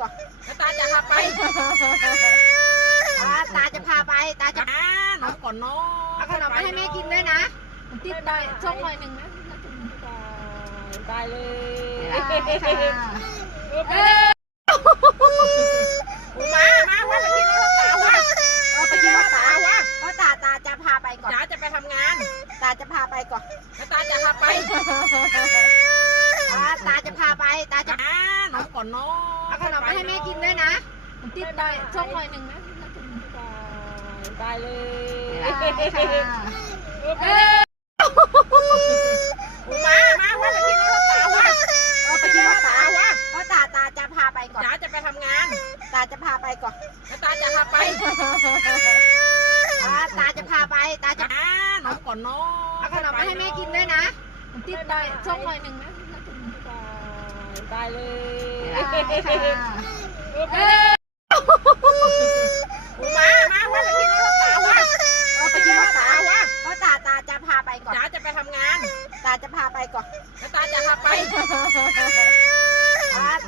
ก่อนตาจะพาไปตาจะพาไปตาจะน้องก่อนน้องเอาขนมไปให้แม่กินด้วยนะติดได้ช่องหน่อยหนึ่งนะตายเลยมาว่าไปกินข้าวตาวะไปกินข้าวตาวะเพราะตาจะพาไปก่อนจ๋าจะไปทำงานตาจะพาไปก่อนตาจะพาไปตาจะพาไปตาจะน้องก่อนน้องเอาขนมไปให้แม่กินด้วยนะติดได้ช่องหน่อยหนึ่งนะตายเลยมาว่าไปกินข้าวตาวะไปกินข้าวตาวะเพราะตาจะพาไปก่อนจ๋าจะไปทำงานตาจะพาไปก่อนตาจะพาไปตาจะพาไปตาจะน้องก่อนน้องเอาขนมไปให้แม่กินด้วยนะติดได้ช่องหน่อยหนึ่งนะตายเลยมาว่าไปกินข้าวตาวะไปกินข้าวตาวะเพราะตาจะพาไปก่อนจ๋าจะไปทำงานตาจะพาไปก่อนตาจะพาไป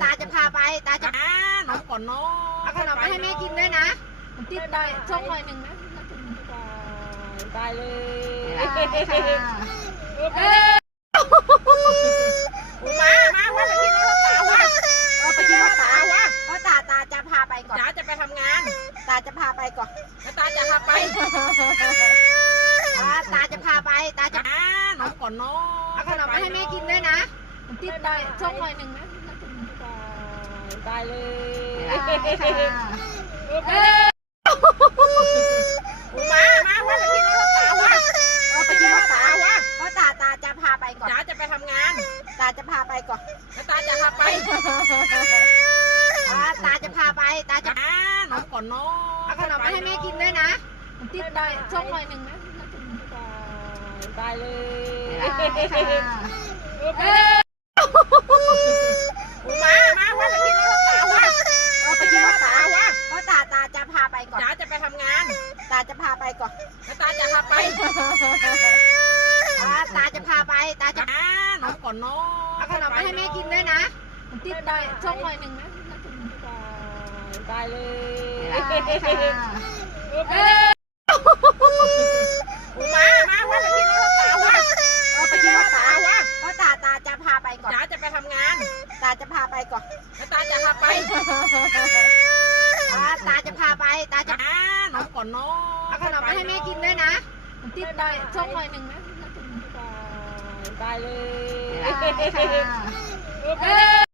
ตาจะพาไปตาจะน้องก่อนน้องเอาขนมไปให้แม่กินด้วยนะติดได้ช่องหน่อยหนึ่งนะตายเลยมาว่าไปกินข้าวตาวะไปกินข้าวตาวะเพราะตาจะพาไปก่อนจ๋าจะไปทำงานตาจะพาไปก่อนตาจะพาไปตาจะพาไปตาจะน้องก่อนน้องเอาขนมไปให้แม่กินด้วยนะติดได้ช่องหน่อยหนึ่งนะตายเลยมาว่าไปกินข้าวตาวะไปกินข้าวตาวะเพราะตาจะพาไปก่อนจ๋าจะไปทำงานตาจะพาไปก่อนตาจะพาไปตาจะพาไปตาจะน้องก่อนน้องเอาขนมไปให้แม่กินด้วยนะติดได้ช่องหน่อยหนึ่งนะตายเลยมาว่าไปกินข้าวตาวะไปกินข้าวตาวะเพราะตาจะพาไปก่อนจ๋าจะไปทำงานตาจะพาไปก่อนตาจะพาไปตาจะพาไปตาจะน้องก่อนน้องเอาขนมไปให้แม่กินด้วยนะติดได้ช่องหน่อยหนึ่งนะตายเลยมาว่าไปกินข้าวตาวะไปกินข้าวตาวะเพราะตาจะพาไปก่อนจ๋าจะไปทำงานตาจะพาไปก่อนตาจะพาไปตาจะพาไปตาจะน้องก่อนน้องเอาขนมไปให้แม่กินด้วยนะติดได้ช่องหน่อยหนึ่งนะตายเลย